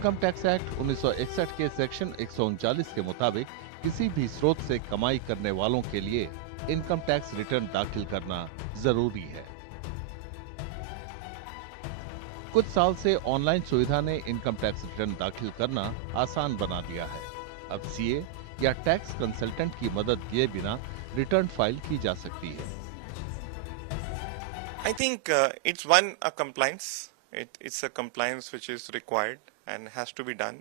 Income tax act 1961 के section 139 के मुताबिक किसी भी स्रोत से कमाई करने वालों के लिए इनकम टैक्स रिटर्न दाखिल करना जरूरी है। कुछ साल से ऑनलाइन सुविधा ने इनकम टैक्स रिटर्न दाखिल करना आसान बना दिया है। अब सीए या टैक्स कंसल्टेंट की मदद लिए बिना रिटर्न फाइल की जा सकती है। I think it's a compliance. It's a compliance which is required and has to be done.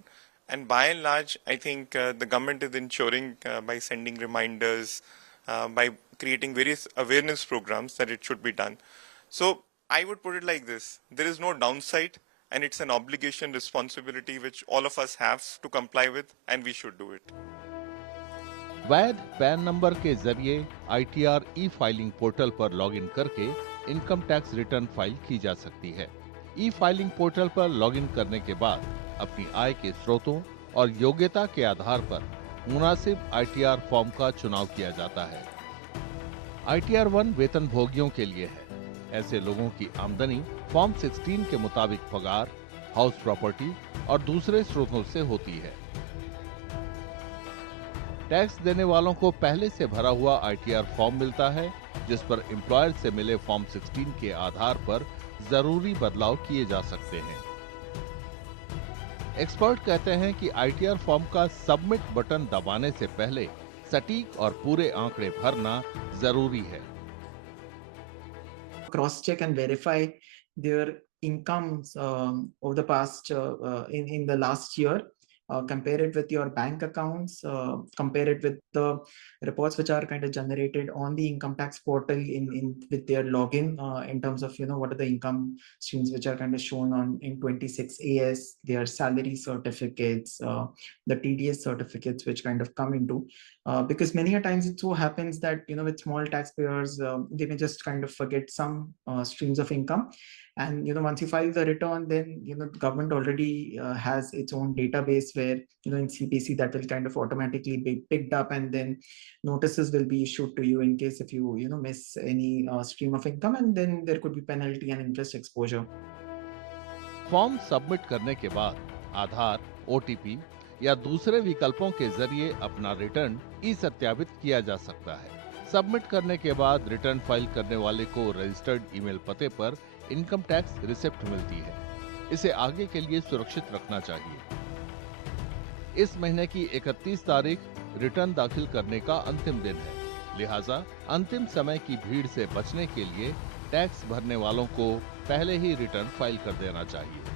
And by and large, I think the government is ensuring by sending reminders, by creating various awareness programs that it should be done. So I would put it like this: there is no downside, and it's an obligation, responsibility which all of us have to comply with, and we should do it. वैध pan number के जरिए ITR ई filing portal पर login करके income tax return file की जा सकती है। ई filing portal पर लॉगिन करने के बाद अपनी आय के स्रोतों और योग्यता के आधार पर मुनासिब आईटीआर फॉर्म का चुनाव किया जाता है। आईटीआर 1 वेतन भोगियों के लिए है। ऐसे लोगों की आमदनी फॉर्म 16 के मुताबिक पगार, हाउस प्रॉपर्टी और दूसरे स्रोतों से होती है। टैक्स देने वालों को पहले से भरा हुआ आईटीआर फॉर्म मिलता है, जिस पर एम्प्लॉयर से मिले फॉर्म 16 के आधार पर जरूरी बदलाव किए जा सकते हैं। एक्सपर्ट कहते हैं कि आईटीआर फॉर्म का सबमिट बटन दबाने से पहले सटीक और पूरे आंकड़े भरना जरूरी है। Cross check and verify their incomes over the past in the last year. Compare it with your bank accounts, compare it with the reports which are kind of generated on the income tax portal in with their login, in terms of what are the income streams which are kind of shown on in 26AS, their salary certificates, the TDS certificates which kind of come into, because many a times it so happens that with small taxpayers, they may just kind of forget some streams of income. And once you file the return, then the government already has its own database where in CPC that will kind of automatically be picked up, and then notices will be issued to you in case if you miss any stream of income, and then there could be penalty and interest exposure. Form submit करने के बाद आधार, OTP या दूसरे विकल्पों के जरिए अपना return ई सत्यापित किया जा सकता है। सबमिट करने के बाद रिटर्न फाइल करने वाले को रजिस्टर्ड ईमेल पते पर इनकम टैक्स रिसिप्ट मिलती है। इसे आगे के लिए सुरक्षित रखना चाहिए। इस महीने की 31 तारीख रिटर्न दाखिल करने का अंतिम दिन है, लिहाजा अंतिम समय की भीड़ से बचने के लिए टैक्स भरने वालों को पहले ही रिटर्न फाइल कर देना चाहिए।